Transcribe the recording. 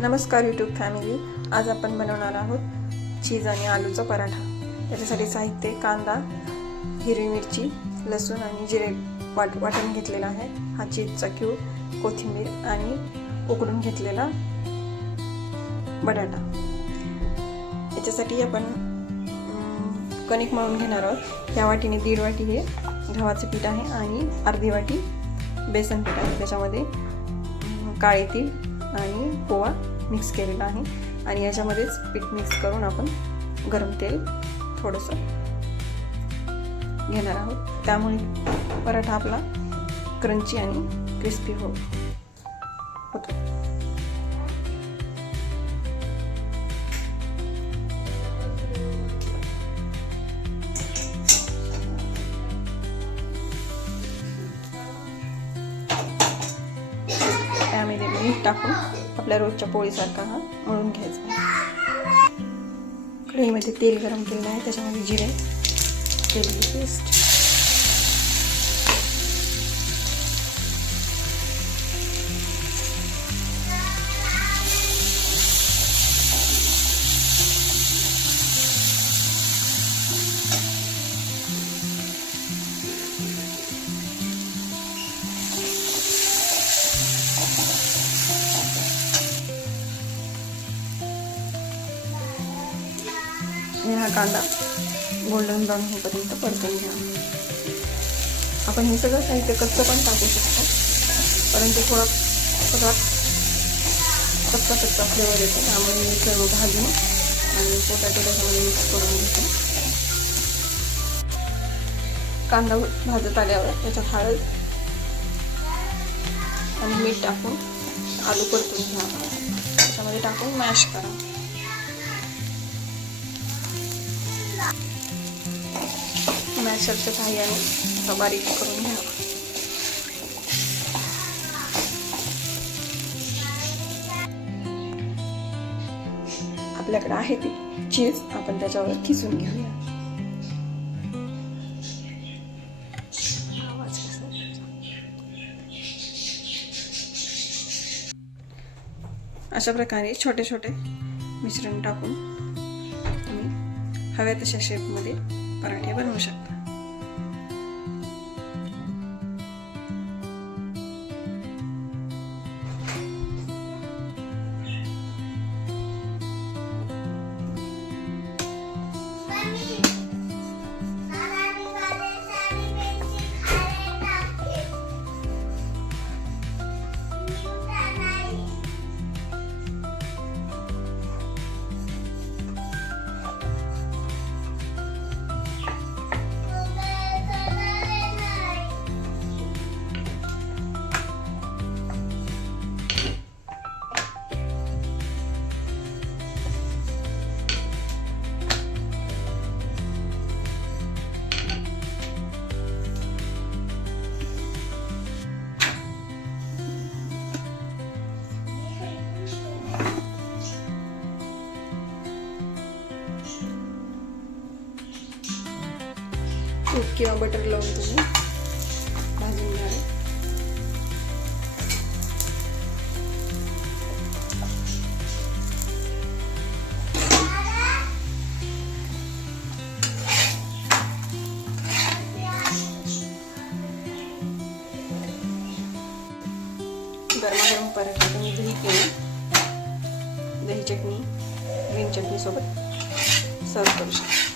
नमस्कार YouTube family. आज आपण बनवणार आहोत चीज आणि आलूचा पराठा. त्याच्यासाठी साहित्य: कांदा, हिरवी मिरची, लसूण आणि जिरे वाटून घेतलेला आहे. हा चीजचा क्यूब, कोथिंबीर आणि उकडून घेतलेला बटाटा. याच्यासाठी आपण कणिक मळून घेणार आहोत. या वाटीने 1.5 वाटी हे गव्हाचे पीठ आहे आणि अर्धी वाटी बेसन पीठ आहे. त्याच्यामध्ये काळे तीळ आणि पोहा मिक्स केलेला आहे आणि याच्यामध्येच पीठ मिक्स करून आपण गरम तेल थोडंसं घेणार आहोत. त्यामुळे पराठा आपला क्रंची आणि क्रिस्पी होतो. त्यामध्ये मीठ टाकून आपल्या रोजच्या पोळीसारखा हा मळून घ्यायचा. कढईमध्ये तेल गरम केलेलं आहे. त्याच्यामध्ये जिरे, तेलाची पेस्ट, हा कांदा गोल्डन ब्राऊन होईपर्यंत परतून घ्या. आपण हे सगळं साहित्य कच्चं पण टाकू शकतो, परंतु थोडा सगळा कच्चा फ्लेवर येतो. त्यामुळे मी सर्व भाजून आणि पोटॅटो त्याच्यामध्ये मिक्स करून घेते. कांदा भाजत आल्यावर त्याच्यात हळद आणि मीठ टाकून आलू परतून घ्या. त्याच्यामध्ये टाकून मॅश करा. मॅशरच्या सहाय्याने बारीक करून घ्या. आपल्याकडे आहे ती चीज आपण त्याच्यावर खिसून घेऊया. अशा प्रकारे छोटे छोटे मिश्रण टाकून तुम्ही हव्या तशा शेपमध्ये पराठे बनवू शकता. तूप किंवा बटर लावून तुम्ही भाजून घ्या. गरमागरम पराठा तुम्ही दही किंवा दही चटणी, ग्रीन चटणी सोबत सर्व करू शकता.